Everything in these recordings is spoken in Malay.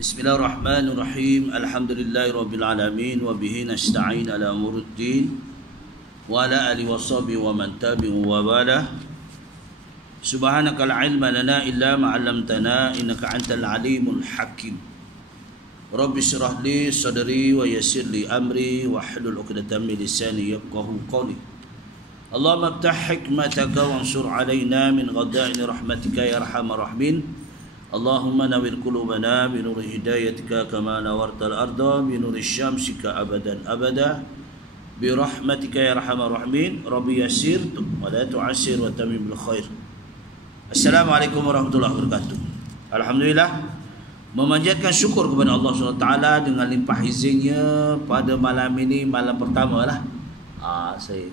Bismillahirrahmanirrahim. Alhamdulillahirabbil alamin wa bihi nasta'in ala umuruddin wa ala alihi washabihi wa man tabi'u wa wala. Subhanaka la ilma lana illa ma 'allamtana innaka antal alimul hakim. Rabbi shrah li sadri wa yassir li amri wa hlul 'uqdatam min lisani yafqahu qawli. Allahumma iftah hikmataka wansur 'alaina min ghadaini rahmatika ya arhamar rahimin. Allahumma nawwir qulubana bi nuri hidayatika kama nawartal arda bi nuri syamsika abadan abada bi rahmatika ya arhamar rahimin. Rabbi yassir wa la tu'assir wa tamim bil khair. Assalamualaikum warahmatullahi wabarakatuh. Alhamdulillah, memanjatkan syukur kepada Allah SWT dengan limpah izinnya pada malam ini, malam pertama lah. Saya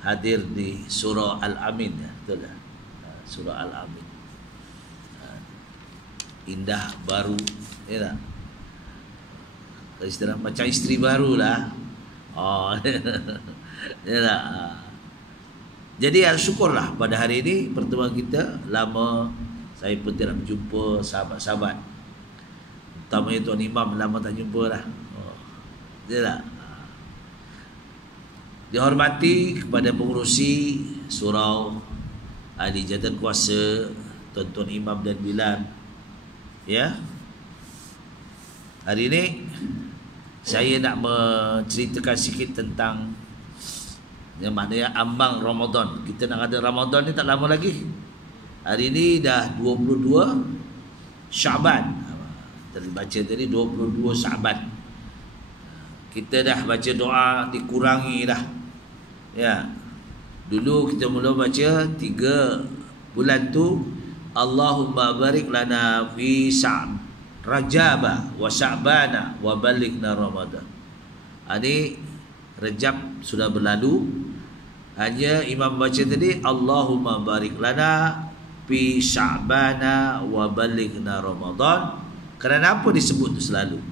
hadir di surah Al-Amin, ya, betul lah. Surah Al-Amin. Indah baru, ya tak? Istilah macam isteri baru lah. Ya tak? Jadi syukurlah pada hari ini pertemuan kita. Lama saya pun tidak berjumpa sahabat-sahabat, terutamanya Tuan Imam, lama tak jumpa lah. Ya tak? Dihormati kepada pengurusi surau, ahli jawatan kuasa, Tuan-Tuan Imam dan Bilal. Ya, hari ini saya nak menceritakan sikit tentang yang maknanya ambang Ramadan. Kita nak ada Ramadan ni tak lama lagi. Hari ini dah 22 Syaban. Tadi baca tadi 22 Syaban. Kita dah baca doa dikurangi dah. Ya. Dulu kita mula baca 3 bulan tu, Allahumma barik lana fi Rajab wa Sya'bana wa balighna Ramadan. Ini Rajab sudah berlalu. Hanya Imam baca tadi Allahumma barik lana fi Sya'bana wa balighna Ramadan. Kerana apa disebut tu selalu?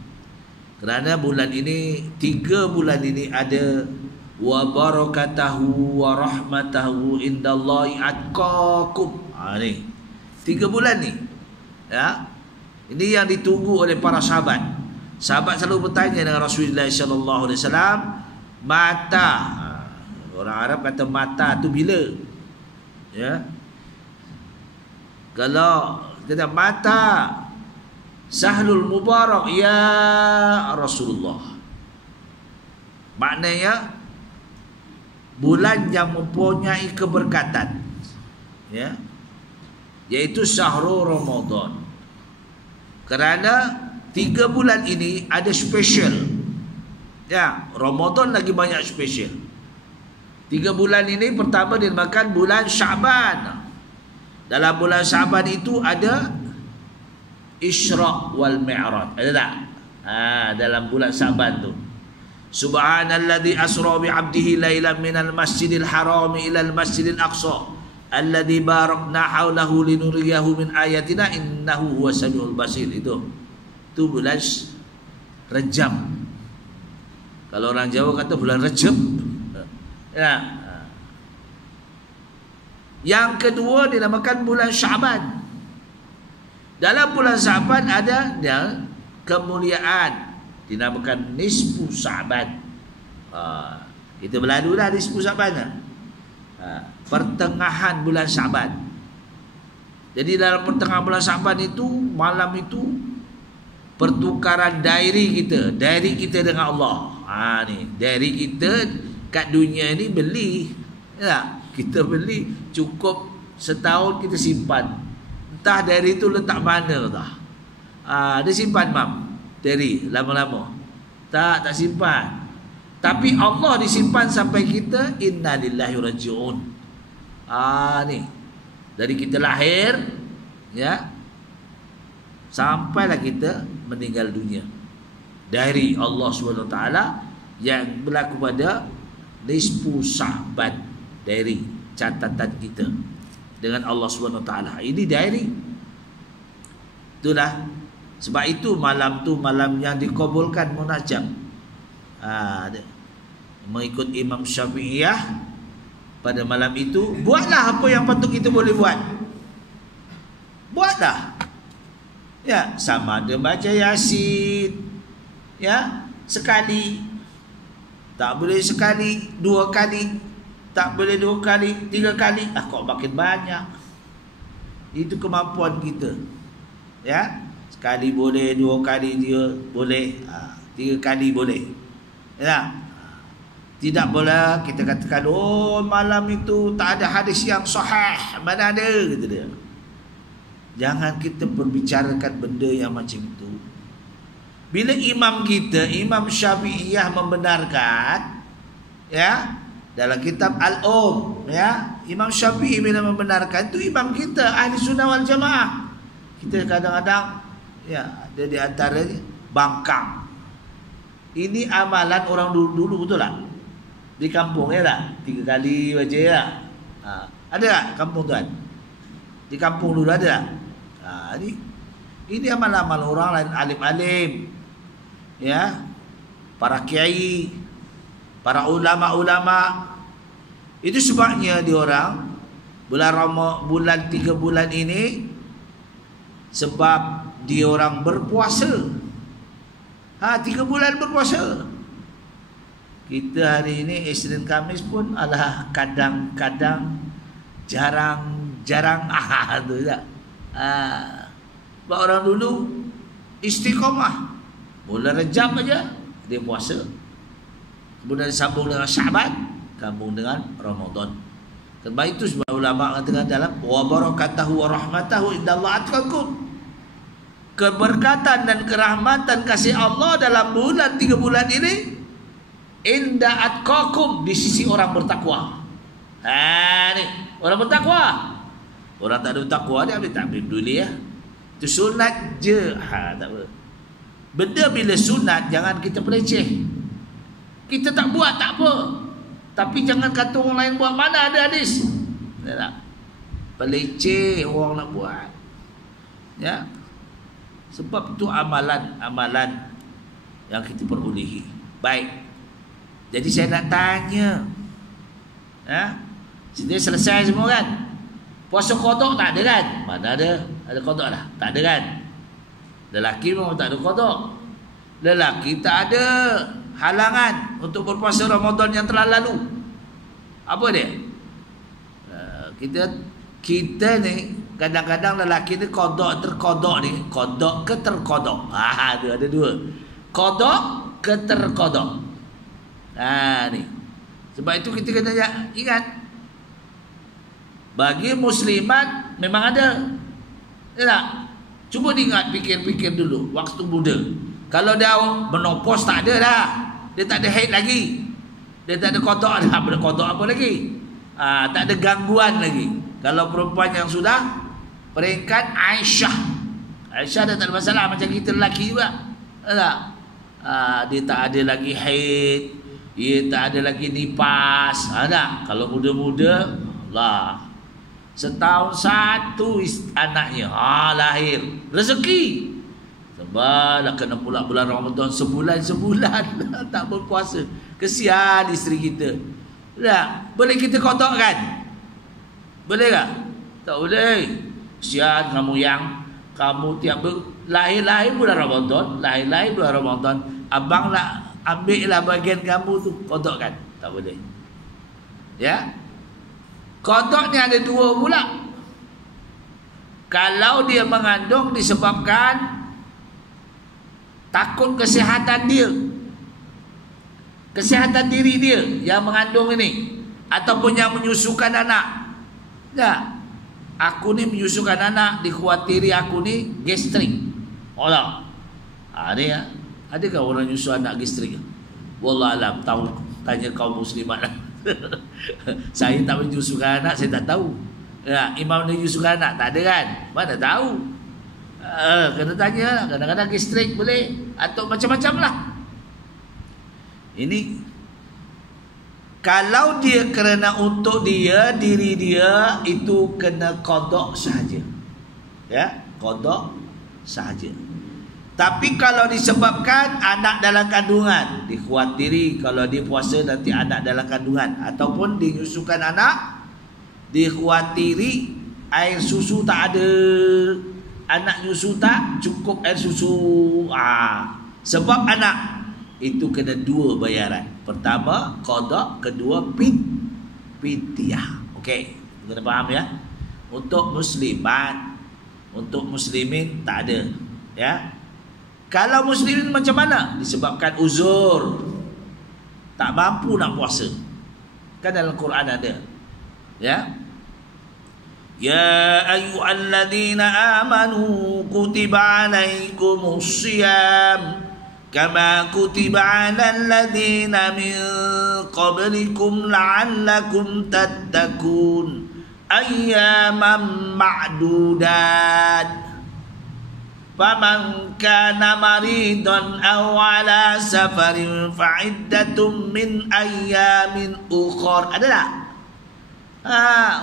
Kerana bulan ini, 3 bulan ini ada wa barakatahu wa rahmatahu indallahi atqakum. Ni 3 bulan ni, ya, ini yang ditunggu oleh para sahabat. Sahabat selalu bertanya dengan Rasulullah sallallahu alaihi wasallam, mata, orang Arab kata mata tu bila? Ya, kalau kita mata Sahlul Mubarak ya Rasulullah, maknanya bulan yang mempunyai keberkatan, ya, yaitu Syahrul Ramadan. Kerana 3 bulan ini ada special. Ya, Ramadan lagi banyak special. 3 bulan ini pertama dinamakan bulan Syaban. Dalam bulan Syaban itu ada Isra' wal Mi'raj. Ada tak? Dalam bulan Syaban tu. Subhanalladzi asra bi 'abdihi lailan minal masjidil haram ila al masjidil aqsa alladzi barakna haulahu linuriyahu min ayatina innahu huwas samiul basir. Itu bulan Rajab. Kalau orang Jawa kata bulan Rajab. Ya. Yang kedua dinamakan bulan Syaban. Dalam bulan Syaban ada kemuliaan dinamakan nisfu Syaban. Kita berlalu dah nisfu Syaban. Pertengahan bulan Syaban. Jadi dalam pertengahan bulan Syaban itu, malam itu pertukaran diary kita dengan Allah. Ni diary kita kat dunia ni beli, ya, kita beli cukup setahun kita simpan. Entah diary itu letak mana dah. Dia simpan diary lama-lama. Tak simpan. Tapi Allah disimpan sampai kita innalillahi rajiun. Ni dari kita lahir, ya, sampailah kita meninggal dunia. Dari Allah SWT yang berlaku pada nisfu Syaban, dari catatan kita dengan Allah SWT. Ini diary. Itulah sebab itu malam tu malam yang dikabulkan munajat. Mengikut Imam Syafi'iyah, pada malam itu buatlah apa yang patut kita boleh buat. Buatlah. Ya, sama ada baca Yasin. Ya, sekali. Tak boleh sekali, 2 kali. Tak boleh 2 kali, 3 kali. Kok makin banyak. Itu kemampuan kita. Ya, sekali boleh, 2 kali dia boleh, 3 kali boleh. Ya. Tidak boleh kita katakan, oh malam itu tak ada hadis yang sahih. Mana ada, kata dia. Jangan kita berbicarakan benda yang macam itu. Bila imam kita, Imam Syafi'iyah membenarkan, ya, dalam kitab Al-Um, ya, Imam Syafi'i bila membenarkan, itu imam kita, ahli sunnah wal jamaah. Kita kadang-kadang, ya, ada di antaranya bangkang. Ini amalan orang dulu betul tak? Di kampung ya tak? 3 kali baca ya. Ada tak kampung tuan? Di kampung dulu ada tak? Ini amal-amal orang lain, alim-alim, ya, para kiai, para ulama-ulama. Itu sebabnya diorang bulan 3 bulan ini, sebab diorang berpuasa. 3 bulan berpuasa. Kita hari ini Isnin Khamis pun alah kadang-kadang jarang tu tak. Sebab orang dulu istiqamah. Bulan Rejab aja dia puasa. Kemudian sambung dengan Syaban, sambung dengan Ramadan. Sebab itu sebab ulama katakan dalam wa barakatuhu wa rahmatahu indallah atqakum. Keberkatan dan kerahmatan kasih Allah dalam bulan 3 bulan ini inda atqakum, di sisi orang bertakwa. Ni orang bertakwa. Orang tak ada takwa dia ambil takbir dulu ya. Itu sunat je. Tak apa. Benda bila sunat jangan kita peleceh. Kita tak buat tak apa. Tapi jangan kata orang lain buat, mana ada hadis. Tak. Peleceh orang nak buat. Ya. Sebab itu amalan-amalan yang kita perolehi. Baik. Jadi saya nak tanya, sini selesai semua kan? Puasa qada tak ada kan? Mana ada? Ada qada lah? Tak ada kan? Lelaki memang tak ada qada. Lelaki tak ada halangan untuk berpuasa Ramadan yang telah lalu. Apa dia? Kita ni kadang-kadang lelaki ni qada terqada ni, qada ke terqada. Ada 2. Qada ke terqada. Ni. Sebab itu kita kena ingat, bagi muslimat memang ada. Tak? Cuba diingat, fikir-fikir dulu waktu muda. Kalau dia menopause tak ada dah. Dia tak ada haid lagi. Dia tak ada qada dah. Qada apa lagi? Tak ada gangguan lagi. Kalau perempuan yang sudah peringkat Aisyah dah tak ada masalah, macam kita lelaki juga. Tak? Dia tak ada lagi haid, dia tak ada lagi nipas. Tak? Kalau muda-muda, Allah, setahun 1 anaknya lahir, rezeki. Sebab dah kena pula bulan Ramadan sebulan tak berpuasa. Kesian isteri kita. Tak? Boleh kita kotak kan? Boleh tak? Tak boleh. Kesian kamu tiap lahir bulan Ramadan, lahir bulan Ramadan, abang nak ambil lah bagian kamu tu, kodok kan? Tak boleh. Ya? Kodok ni ada 2 pula. Kalau dia mengandung disebabkan takut kesihatan dia, kesihatan diri dia yang mengandung ini, ataupun yang menyusukan anak. Ya. Aku ni menyusukan anak, dikhawatiri aku ni gastrik. Allah. Ni ya. Adakah orang nyusu anak gastrik? Wallah alam, tahu, tanya kaum muslimat. Saya tak menyusukan anak, saya tak tahu. Ya, imam ni menyusukan anak, tak ada kan? Mana tahu? Kena tanya lah. Kadang-kadang gastrik boleh, atau macam-macam lah. Ini kalau dia kerana untuk dia, diri dia, itu kena qada sahaja. Ya, qada sahaja. Tapi kalau disebabkan anak dalam kandungan, dikhawatiri kalau dia puasa nanti anak dalam kandungan, ataupun dinyusukan anak, dikhawatiri air susu tak ada, anak nyusu tak cukup air susu. Sebab anak itu kena 2 bayaran. Pertama qada, kedua fidyah. Okey, kena faham ya. Untuk muslimat, untuk muslimin tak ada ya. Kalau muslimin macam mana? Disebabkan uzur, tak mampu nak puasa. Kan dalam Quran ada ya. Ya ayyuhalladzina amanu kutiba alaikumusiyam kama kutiba alal ladzina min qablikum la'allakum tattaqun ayyaman ma'dudat faman kana maridan aw ala safarin fa'iddatum min ayyamin ukhra. Ada tak?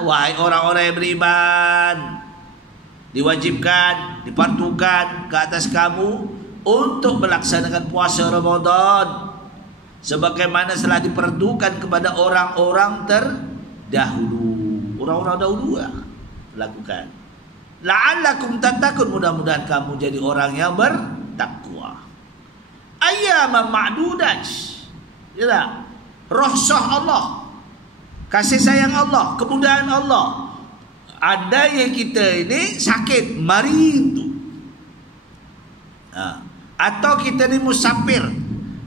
Wahai orang-orang yang beriman, diwajibkan, dipartukan ke atas kamu untuk melaksanakan puasa Ramadan sebagaimana telah diperuntukkan kepada orang-orang terdahulu. Orang-orang dahulu lakukan. La'allakum tattaqun, mudah-mudahan kamu jadi orang yang bertakwa. Ayyaman ma'dudat. Ya, rahsah Allah, kasih sayang Allah, kemudahan Allah. Ada yang kita ini sakit, marid tu. Atau kita ni musafir.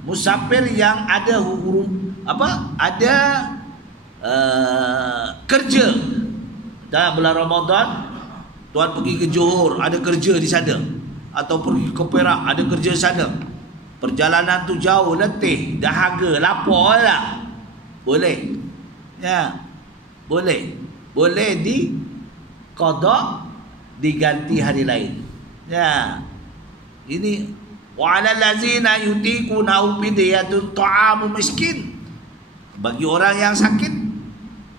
Musafir yang ada huruf ada kerja. Dalam bulan Ramadan tuan pergi ke Johor, ada kerja di sana. Atau pergi ke Perak, ada kerja di sana. Perjalanan tu jauh, letih, dahaga, lapar lah. Boleh. Ya. Boleh. Boleh qada, diganti hari lain. Ya. Ini wa 'alal ladzina yutiquna fidyatun ta'amu miskin. Bagi orang yang sakit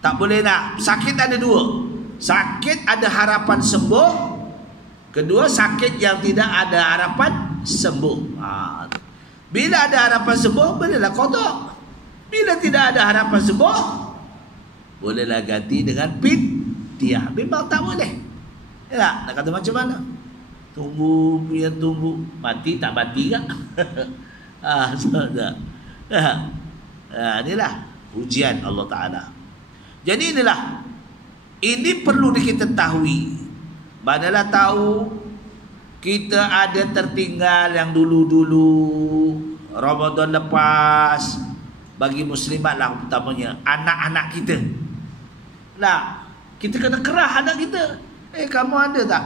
tak boleh nak. Sakit ada 2. Sakit ada harapan sembuh. Kedua, sakit yang tidak ada harapan sembuh. Bila ada harapan sembuh, bolehlah qada. Bila tidak ada harapan sembuh, bolehlah ganti dengan fidyah. Memang tak boleh. Ya, nak kata macam mana? Tunggu, biar tunggu. Mati tak mati kan? Inilah ujian Allah Ta'ala. Jadi inilah, ini perlu kita tahui. Manalah tahu kita ada tertinggal yang dulu-dulu Ramadan lepas. Bagi muslimat lah utamanya, anak-anak kita. Lah, kita kena kerah anak kita. Kamu ada tak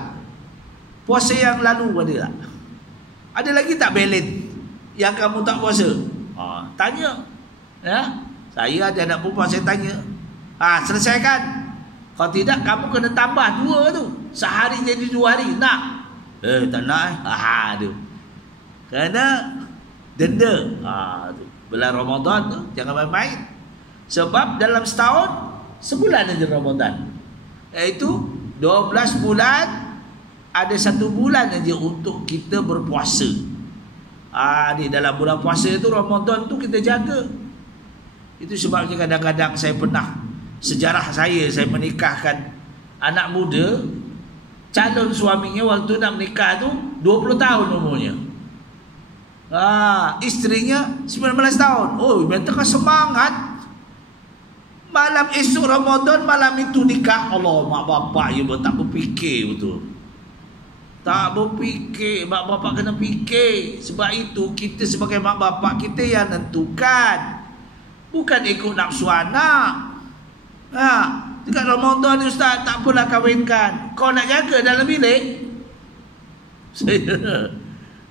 puasa yang lalu, ada tak? Ada lagi tak balance yang kamu tak puasa? Tanya. Ya, saya ada anak perempuan, saya tanya. Selesaikan. Kalau tidak, kamu kena tambah 2 tu. Sehari jadi 2 hari. Nak? Tak nak. Aduh. Kerana denda. Tu. Bulan Ramadan tu jangan main-main. Sebab dalam setahun sebulan aja Ramadan. Iaitu 12 bulan, ada 1 bulan aja untuk kita berpuasa. Di dalam bulan puasa tu, Ramadan tu kita jaga. Itu sebabnya kadang-kadang saya pernah, sejarah saya menikahkan anak muda, calon suaminya waktu nak menikah tu 20 tahun umurnya. Isterinya 19 tahun. Mereka kan semangat. Malam esok Ramadan, malam itu nikah. Allah, mak bapak ya tak berfikir betul. Tak berfikir. Mak bapak kena fikir. Sebab itu kita sebagai mak bapak, kita yang nentukan. Bukan ikut nafsu anak. Dekat Ramadan ni ustaz, tak apalah kahwinkan. Kau nak jaga dalam bilik.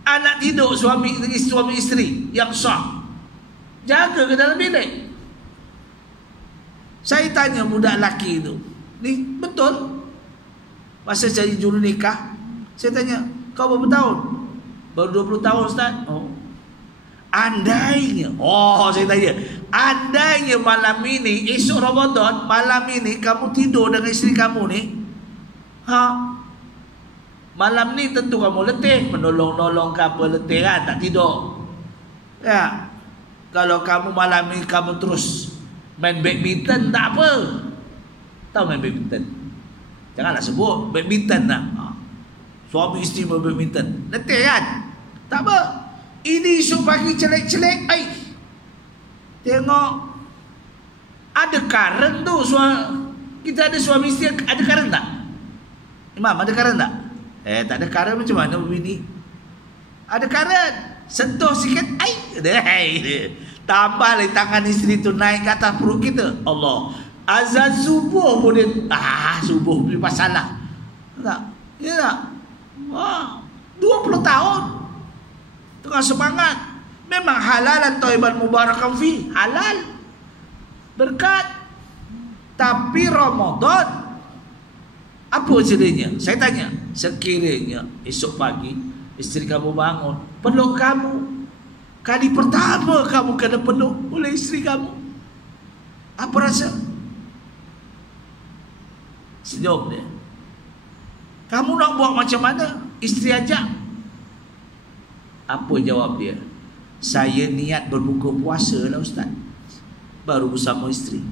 Anak tidur suami isteri yang sah, jaga ke dalam bilik. Saya tanya budak lelaki itu, ni betul? Masa jadi juru nikah, saya tanya, kau berapa tahun? Baru 20 tahun ustaz. Andainya, saya tanya, andainya malam ini, esok Ramadan, malam ini kamu tidur dengan isteri kamu ni, malam ni tentu kamu letih, menolong-nolong ke apa, letih kan, tak tidur. Ya. Kalau kamu malam ni kamu terus main badminton, tak apa. Tahu main badminton? Janganlah sebut badminton lah. Suami isteri main badminton. Letih kan? Tak apa. Ini esok pagi celek-celek. Tengok. Ada karen tu. Kita ada suami isteri. Ada karen tak? Imam, ada karen tak? Tak ada karen macam mana bini? Ada karen. Sentuh sikit. Tambah lagi tangan isteri tu naik ke atas perut kita. Allah. Azan subuh pun dia. Subuh punya masalah. Tak? Ya tak? 20 tahun tengah semangat. Memang halalan thayyiban mubarakan fi. Halal. Berkat. Tapi Ramadan apa ceritanya? Saya tanya. Sekiranya esok pagi isteri kamu bangun, peluk kamu. Kali pertama kamu kena peluk oleh isteri kamu. Apa rasa? Senyum dia. Kamu nak buat macam mana? Isteri ajak. Apa jawab dia? Saya niat berbuka puasa lah Ustaz. Baru bersama isteri.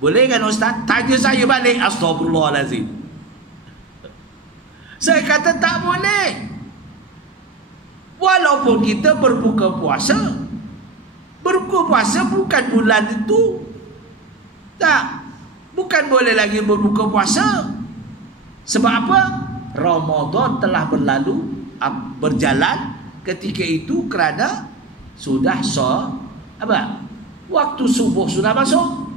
Boleh kan Ustaz? Tanya saya balik. Astagfirullahalazim. Saya kata tak boleh. Walaupun kita berbuka puasa. Berbuka puasa bukan bulan itu. Tak. Bukan boleh lagi berbuka puasa. Sebab apa? Ramadan telah berjalan ketika itu kerana sudah waktu subuh sudah masuk.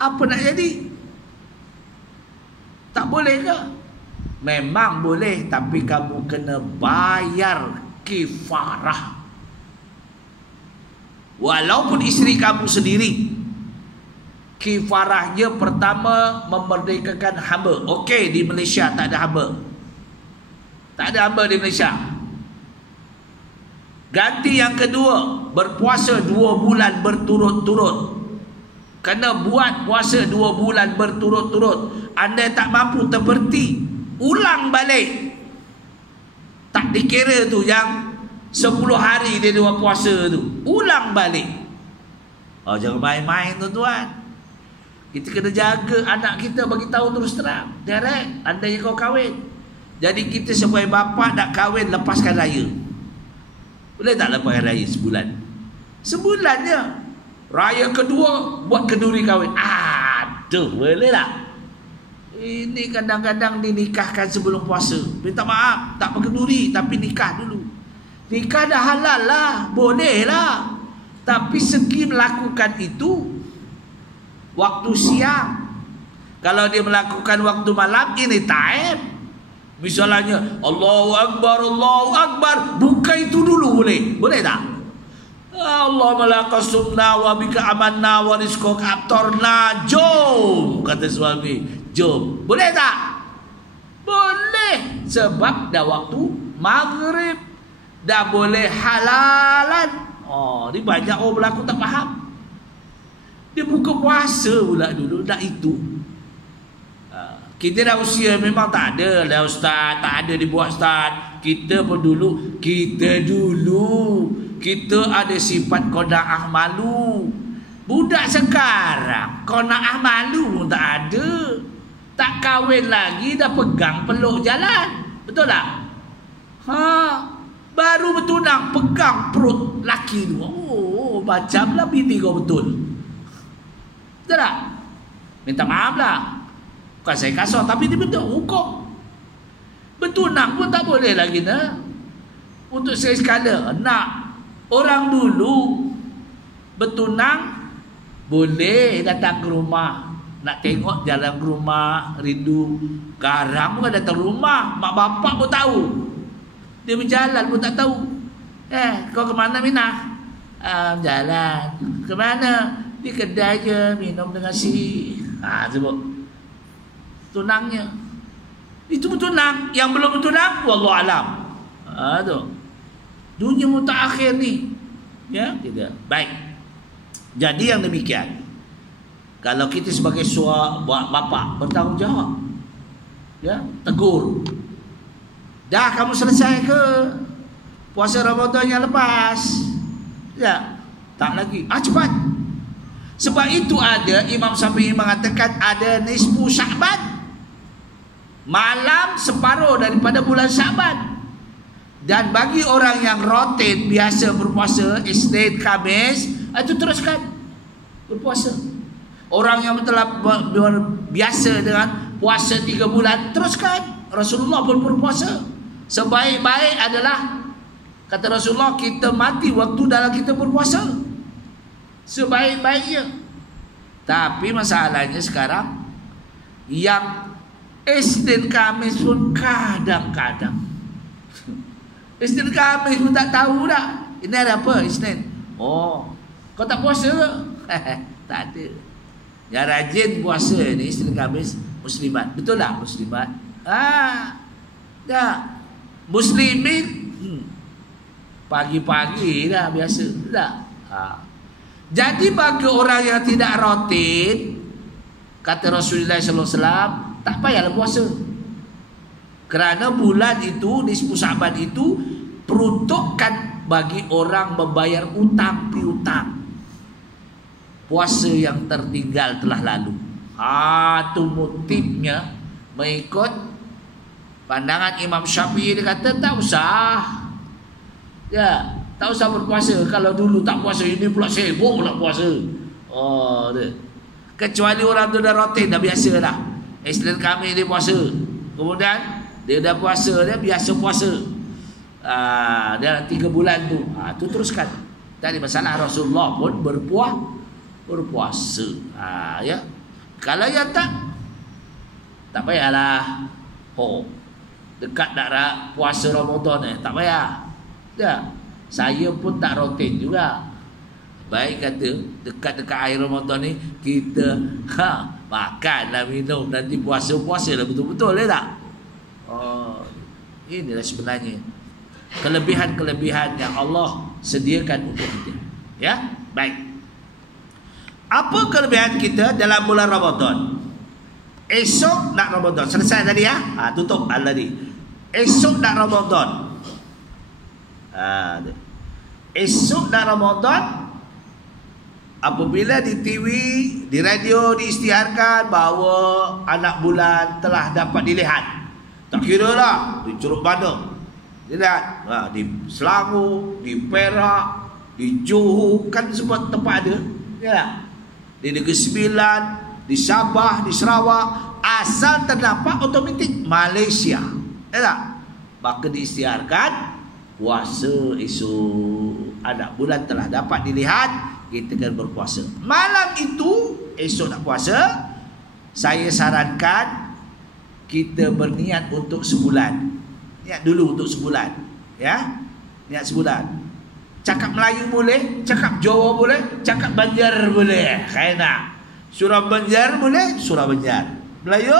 Apa nak jadi? Tak boleh ke? Memang boleh, tapi kamu kena bayar kifarah. Walaupun isteri kamu sendiri. Kifarahnya pertama memerdekakan hamba. Okey, di Malaysia tak ada hamba. Tak ada hamba di Malaysia. Ganti yang kedua, berpuasa 2 bulan berturut-turut. Kena buat puasa 2 bulan berturut-turut. Anda tak mampu terberti, ulang balik. Tak dikira tu yang 10 hari dia buat puasa tu. Ulang balik. Jangan main-main tuan-tuan. Kita kena jaga anak kita, bagi tahu terus terang. Direct, andai kau kahwin. Jadi kita sebagai bapa nak kahwin lepaskan raya. Boleh tak lepaskan raya sebulan? Sebulan je. Raya kedua buat kenduri kahwin. Aduh, boleh tak? Ini kadang-kadang dinikahkan sebelum puasa. Minta maaf, tak berkenduri tapi nikah dulu. Nikah dah halal lah, boleh lah. Tapi segi melakukan itu waktu siang. Kalau dia melakukan waktu malam, ini time. Misalnya Allahu Akbar, buka itu dulu boleh. Boleh tak? Allahumma laqad sumna wa bika amanna wa rizqaka abtarna. Jom, kata suami. Jom. Boleh tak? Boleh. Sebab dah waktu maghrib. Dah boleh halalan. Ni banyak orang berlaku tak faham. Dia buka puasa pula dulu. Dah itu. Kita dah usia memang tak ada lah Ustaz. Tak ada dibuat Ustaz. Kita pun dulu. Kita ada sifat qanaah malu. Budak sekarang qanaah malu pun tak ada. Tak kahwin lagi dah pegang peluk jalan. Betul tak? Baru bertunang pegang perut laki tu. Macamlah bini kau betul. Betul tak? Minta maaf lah. Bukan saya kasar, tapi dia bentuk hukum. Bertunang pun tak boleh lagi nah. Untuk saya sekala, nak orang dulu bertunang boleh datang ke rumah, nak tengok jalan ke rumah, rindu. Sekarang pun datang rumah, mak bapak pun tahu. Dia berjalan pun tak tahu. Kau ke mana Minah? Jalan. Ke mana? Di kedai je, minum dengan si. Sebut tunangnya. Itu bertunang. Yang belum bertunang, wallahualam. Tu. Dunia mutaakhir ni. Ya, tidak. Baik. Jadi yang demikian. Kalau kita sebagai bapa bertanggungjawab. Ya, tegur. Dah kamu selesai ke puasa Ramadan yang lepas? Ya, tak lagi. Cepat. Sebab itu ada Imam Syafi'i mengatakan ada nisfu Sya'ban. Malam separuh daripada bulan Syaban. Dan bagi orang yang rutin biasa berpuasa Isnin, Khamis, itu teruskan berpuasa. Orang yang telah biasa dengan puasa 3 bulan, teruskan. Rasulullah pun berpuasa. Sebaik-baik adalah, kata Rasulullah, kita mati waktu dalam kita berpuasa. Sebaik-baiknya. Tapi masalahnya sekarang, yang Isnin Khamis pun kadang-kadang, Isnin Khamis pun tak tahu dah. Ini ada apa Isnin? Oh, kau tak puasa ke? Tak ada. Yang rajin puasa ni Isnin Khamis muslimat. Betul tak muslimat? Tak. Muslimin pagi-pagi dah biasa. Tak. Jadi bagi orang yang tidak rutin, kata Rasulullah SAW, tak payahlah puasa. Kerana bulan itu, nisfu Syaban itu peruntukkan bagi orang membayar utang piutang. Puasa yang tertinggal telah lalu. Itu motifnya mengikut pandangan Imam Syafi'i. Dia kata tak usah. Ya, tak usah berpuasa. Kalau dulu tak puasa, ini pula sibuk nak puasa. Dia. Kecuali orang tu dah rutin, dah biasa dah. Isnin Khamis dia puasa. Kemudian dia dah puasa, dia biasa puasa. Dia 3 bulan tu. Tu teruskan. Tak ada masalah. Rasulullah pun berpuasa. Ya. Kalau yang tak payahlah. Dekat nak puasa Ramadan tak payah. Ya. Saya pun tak rutin juga. Baik kata dekat-dekat akhir Ramadan ni kita makanlah, minum, nanti puasa-puasa lah betul-betul tak? Inilah sebenarnya kelebihan-kelebihan yang Allah sediakan untuk kita. Ya, baik. Apa kelebihan kita dalam bulan Ramadan? Esok nak Ramadan. Selesai tadi ya? Tutup tadi. Esok nak Ramadan. Esok nak Ramadan, apabila di TV, di radio diisytiharkan bahawa anak bulan telah dapat dilihat. Tak kira lah di Curug Bandar, dilihat di Selangor, di Perak, di Johor, kan semua tempat ada. Ya. Di Negeri Sembilan, di Sabah, di Sarawak, asal terdapat otomatik Malaysia. Ya tak? Maka diisytiharkan puasa esok. Anak bulan telah dapat dilihat, kita akan berpuasa. Malam itu, esok nak puasa, saya sarankan kita berniat untuk sebulan. Niat dulu untuk sebulan. Ya, niat sebulan. Cakap Melayu boleh, cakap Jawa boleh, cakap Banjar boleh. Kena. Surah Banjar boleh, surah Banjar. Melayu,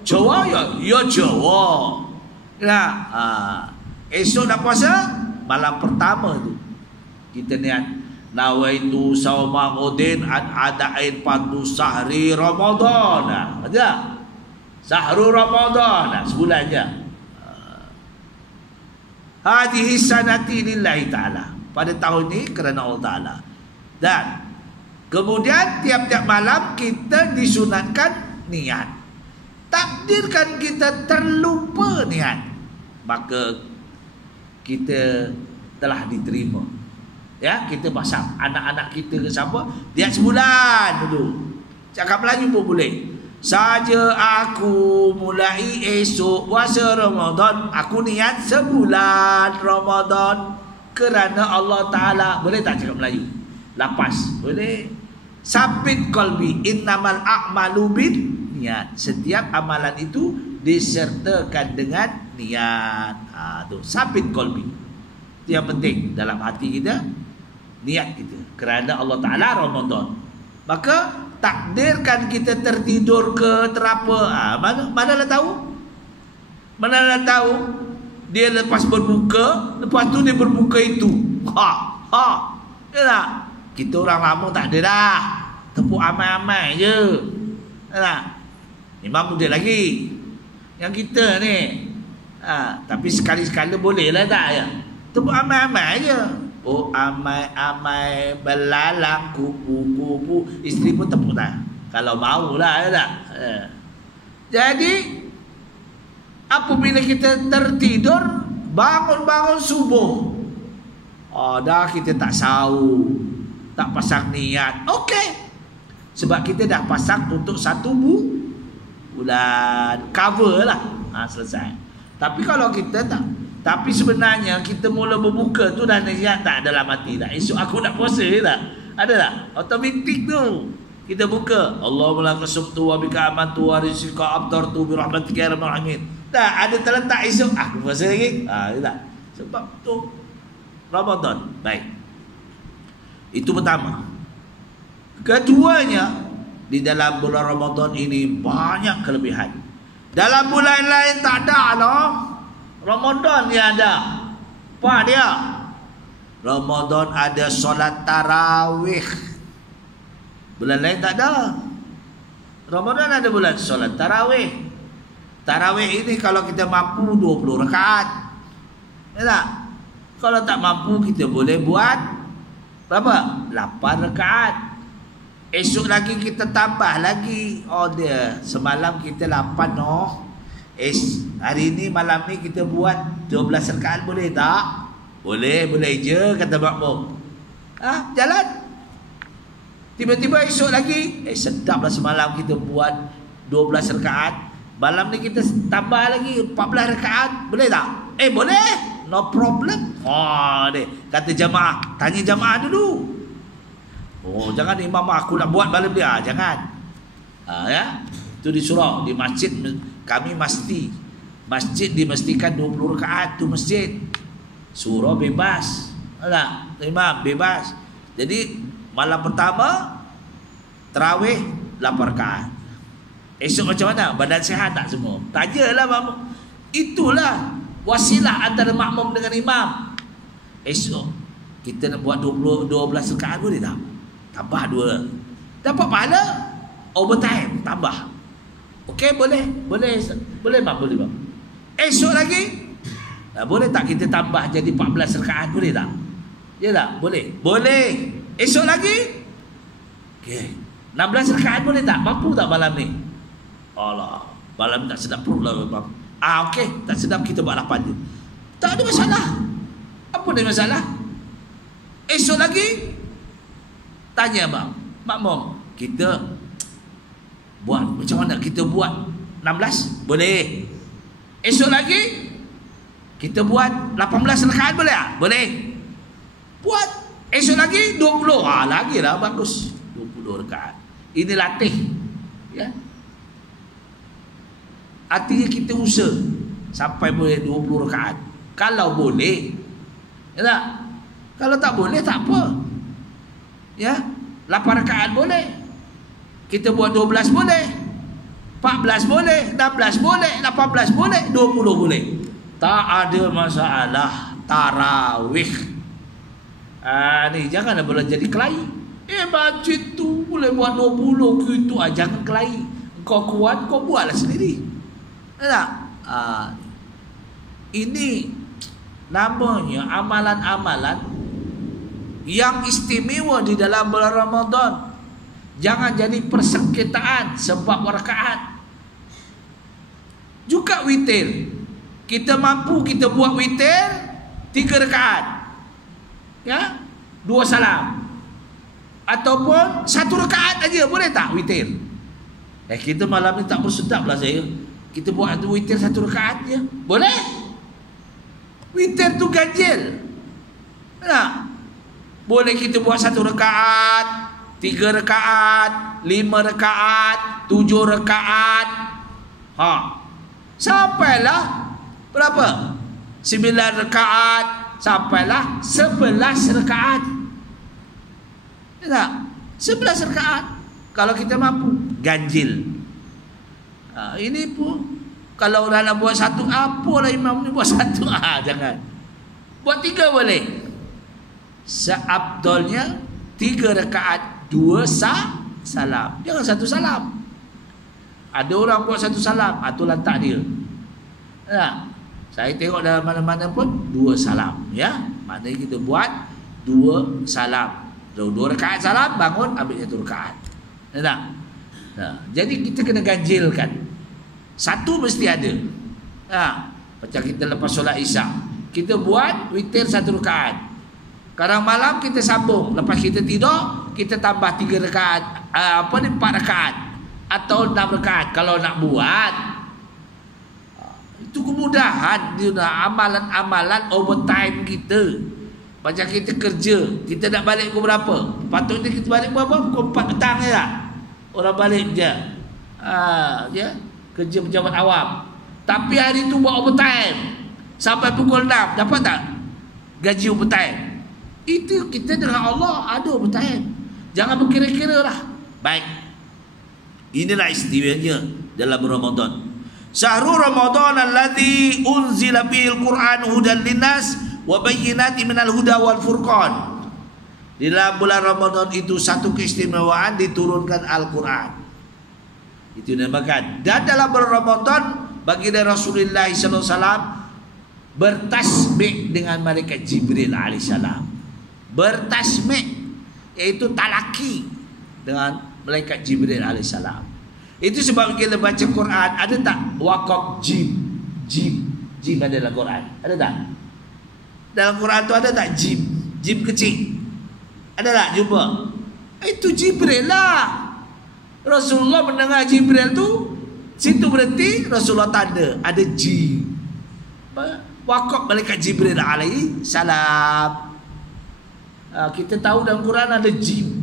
Jawa ya Jawa. Ya. Esok nak puasa, malam pertama tu kita niat nawaitu sauma udin an ada'in padu sahri Ramadan. Aja. Sahrul Ramadan, sebulan je. Hadhihi sanati lillahi ta'ala. Pada tahun ni kerana Allah Ta'ala. Dan kemudian tiap-tiap malam kita disunatkan niat. Takdirkan kita terlupa niat, maka kita telah diterima. Ya, kita pasang anak-anak kita ke siapa, niat sebulan dulu. Cakap Melayu pun boleh. Saja aku mulai esok puasa Ramadan, aku niat sebulan Ramadan kerana Allah Ta'ala. Boleh tak cakap Melayu? Lapas boleh. Sabit qalbi, innamal a'malu bin niat. Setiap amalan itu disertakan dengan niat. Tu sabit qalbi. Itu yang penting dalam hati kita, niat kita kerana Allah Ta'ala Ramadan. Maka takdirkan kita tertidur ke terapa. Manalah tahu? Manalah tahu? Dia lepas berbuka, lepas tu dia berbuka itu. Ya tak? Kita orang lama tak ada dah. Tepuk amai-amai je. Ya tak? Imam muda lagi. Yang kita ni. Tapi sekali-sekala boleh lah tak ya? Tepuk amai-amai je. Oh amai-amai belalang kupu-kupu. Isteri pun tepuk tak? Kalau mau lah ya tak? Jadi Apabila kita tertidur, bangun-bangun subuh, dah kita tak sahur, tak pasang niat. Okey. Sebab kita dah pasang untuk 1 bulan, cover lah. Selesai. Tapi kalau kita tak, tapi sebenarnya kita mula berbuka tu dah niat tak dalam hati tak. Esok aku nak puasa tak? Ada tak? Automatik tu. Kita buka, Allahumma lakasumtu wa bika amantu wa rizqa abtartu bi rahmatika ya rabbal alamin. Tak ada terletak esok aku puasa lagi. Tak. Sebab tu Ramadan. Baik. Itu pertama. Keduanya, di dalam bulan Ramadan ini banyak kelebihan. Dalam bulan lain tak ada lah. Ramadan ni ada. Apa dia? Ramadan ada solat tarawih. Bulan lain tak ada. Ramadan ada bulan solat tarawih. Tarawih ini kalau kita mampu 20 rakaat. Ya tak? Kalau tak mampu kita boleh buat berapa? 8 rakaat. Esok lagi kita tambah lagi. Dia semalam kita 8 hari ni malam ni kita buat 12 rakaat boleh tak? Boleh je kata makmum. Jalan. Tiba-tiba esok lagi sedaplah semalam kita buat 12 rakaat. Malam ni kita tambah lagi 14 rakaat. Boleh tak? Boleh. No problem. Kata jamaah, tanya jamaah dulu. Jangan imam aku nak buat malam dia. Jangan. Ya. Itu di surau, di masjid kami mesti. Masjid dimestikan 20 rakaat tu masjid. Surau bebas. Tak? Imam bebas. Jadi malam pertama tarawih 8 rakaat. Esok macam mana? Badan sihat tak semua? Tanyalah makmum. Itulah wasilah antara makmum dengan imam. Esok kita nak buat 12 rakaat boleh tak? Tambah 2. Dapat pahala overtime tambah. Okey, boleh bang, boleh bang. Esok lagi boleh tak kita tambah jadi 14 rakaat boleh tak? Ya tak? Boleh. Esok lagi okey, 16 rakaat boleh tak? Mampu tak malam ni? Allah, malam tak sedap perut lah bang. Okey, tak sedap kita buat 8 je. Tak ada masalah. Apa dia masalah? Esok lagi tanya bang, makmum, kita buat macam mana? Kita buat 16? Boleh. Esok lagi kita buat 18 rakaat boleh tak? Boleh. Buat. Esok lagi 20. Lagi lah bagus. 20 rakaat. Ini latih. Ya. Artinya kita usaha sampai boleh 20 rakaat. Kalau boleh. Ya tak? Kalau tak boleh tak apa. Ya. 8 rakaat boleh. Kita buat 12 boleh. 14 boleh, 16 boleh, 18 boleh, 20 boleh. Tak ada masalah. Tarawih. Ni janganlah boleh jadi kelahi. Masjid tu boleh buat 20 gitu. Jangan kelahi. Kau kuat, kau buatlah sendiri. Tak? Ini namanya amalan-amalan yang istimewa di dalam bulan Ramadan. Jangan jadi persengketaan sebab rakaat. Juga witir. Kita mampu kita buat witir 3 rakaat. Ya? 2 salam. Ataupun 1 rakaat aja boleh tak witir? Kita malam ni tak bersedap lah saya. Kita buat witir 1 rakaat je. Boleh? Witir tu ganjil. Tak? Boleh kita buat 1 rakaat, 3 rakaat, 5 rakaat, 7 rakaat. Sampailah berapa? 9 rakaat, sampailah 11 rakaat. Tak? 11 rakaat. Kalau kita mampu, ganjil. Ini pun kalau orang nak buat 1, apalah imam ni buat 1. Jangan. Buat 3 boleh. Seabdolnya 3 rakaat 2 salam. Jangan 1 salam. Ada orang buat 1 salam, tu lantak dia. Saya tengok dalam mana-mana pun 2 salam, ya. Maknanya kita buat 2 salam. 2 rakaat salam, bangun ambil 1 rakaat. Jadi kita kena ganjilkan. 1 mesti ada. Macam kita lepas solat isyak, kita buat witir 1 rakaat. Kadang malam kita sambung, lepas kita tidur kita tambah 3 rakaat, 4 rakaat atau 6 rakaat kalau nak buat. Itu kemudahan amalan-amalan overtime kita. Macam kita kerja, kita nak balik pukul berapa? Patutnya kita balik berapa? Pukul 4 petang je tak? Orang balik je. Kerja pejabat awam. Tapi hari tu buat overtime sampai pukul 6. Dapat tak gaji overtime? Itu kita dengan Allah ada overtime. Jangan berkira-kira lah. Baik. Inilah istimewanya dalam Ramadan. Syahrul Ramadan alladzi unzila fihil Qur'an hudan linnas wa bayyinatin minal huda wal furqan. Di dalam bulan Ramadan itu satu keistimewaan, diturunkan Al-Quran. Itu dinamakan. Dan dalam bulan Ramadan baginda Rasulullah SAW bertasbih dengan malaikat Jibril alaihissalam. Bertasbih iaitu talaki dengan malaikat Jibril alaihissalam. Itu sebab kita baca Quran, ada tak waqaf jim? Jim ada dalam Quran. Ada tak? Dalam Quran tu ada tak jim? Jim kecil. Ada tak jumpa? Itu Jibril lah. Rasulullah mendengar Jibril tu, situ berhenti, Rasulullah tanda ada jim. Waqaf malaikat Jibril alaihi salam. Kita tahu dalam Quran ada jim.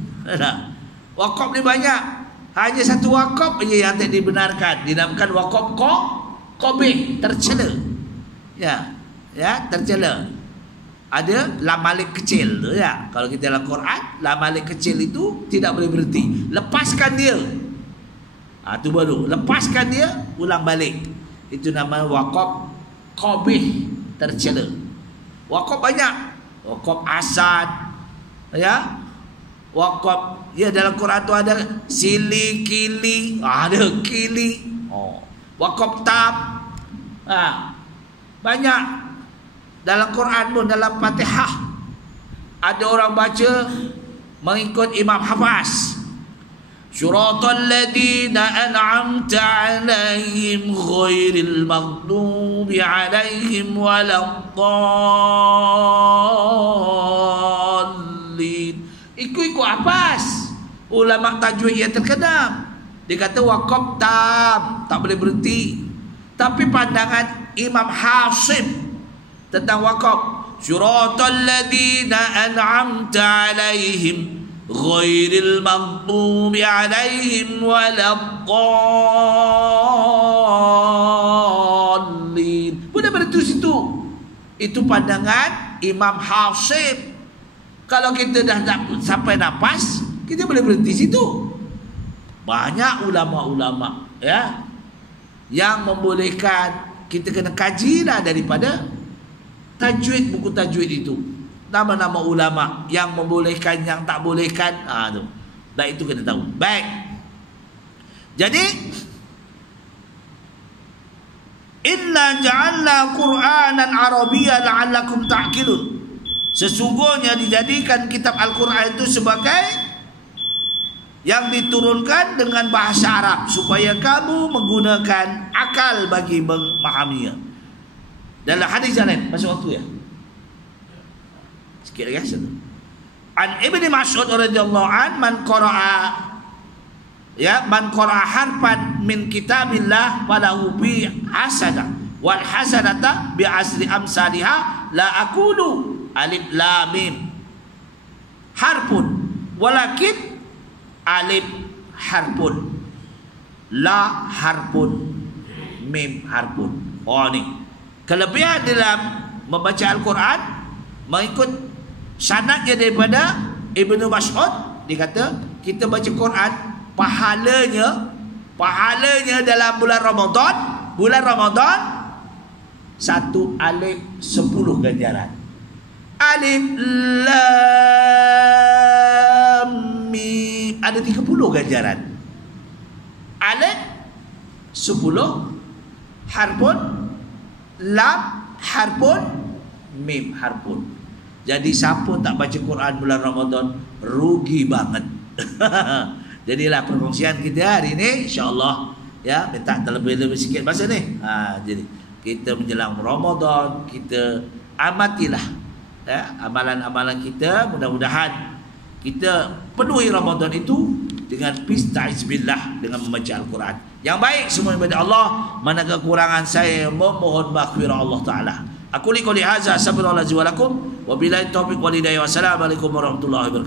Waqaf ni banyak. Hanya satu waqaf saja yang tak dibenarkan, dinamakan waqaf qabih, tercela. Ya, tercela. Ada lam malik kecil tu ya. Kalau kita dalam Quran, lam malik kecil itu tidak boleh berhenti. Lepaskan dia. Tu baru. Lepaskan dia, ulang balik. Itu nama waqaf qabih, tercela. Waqaf banyak. Waqaf asad. Ya. Waqaf dalam Quran tu ada sili, kili, ada kili. Waqaf tab. Banyak. Dalam Quran pun, dalam Fatihah ada orang baca mengikut Imam Hafaz. Syuratal ladina an'amta alaihim ghairil maghdubi alaihim waladdallin. Ikut Hafaz, ulama tajwid yang terkenal. Dia kata waqaf tam, tak boleh berhenti. Tapi pandangan Imam Hasim tentang waqaf, syuratal ladzina an'amta alaihim ghairil maghdubi alaihim waladdallin. Boleh berhenti situ. Itu pandangan Imam Hasim. Kalau kita dah sampai nafas, kita boleh berhenti situ. Banyak ulama-ulama ya yang membolehkan. Kita kena kajilah daripada tajwid, buku tajwid itu. Nama-nama ulama yang membolehkan, yang tak bolehkan. Tu. Dan itu kena tahu. Baik. Jadi inna ja'alna Qur'anan Arabiyyan la'allakum ta'qilun. Sesungguhnya dijadikan kitab Al-Quran itu sebagai yang diturunkan dengan bahasa Arab supaya kamu menggunakan akal bagi memahaminya. Dalam hadis yang lain, masuk waktu ya. Sikit lagi satu. An Ibnu Mas'ud radhiyallahu an man qara'a harfan min kitabillah falahu bi hasanah wal hasanata bi asri amsalha la aqulu alif lam mim harfun walakin alif harfun la harfun mim harfun. Ni kelebihan dalam membaca Al-Quran mengikut sanadnya daripada Ibnu Mas'ud. Dia kata kita baca Quran pahalanya dalam bulan Ramadan 1 alif 10 ganjaran. Alif lam mim ada 30 ganjaran. Alif 10 harfun, lam harfun, mim harfun. Jadi siapa tak baca Quran bulan Ramadan rugi banget. Jadilah perkongsian kita hari ini, insya-Allah ya, minta terlebih-lebih sikit masa ni. Jadi kita menjelang Ramadan, kita amatilah amalan-amalan kita. Mudah-mudahan kita penuhi Ramadan itu dengan bismillah, dengan membaca Al-Quran yang baik semua daripada Allah. Mana kekurangan saya memohon maghfirah Allah Ta'ala. Aku li qouli hadza, astaghfirullah wa lakum, wa billahi taufiq wal hidayah. Wassalamualaikum warahmatullahi wabarakatuh.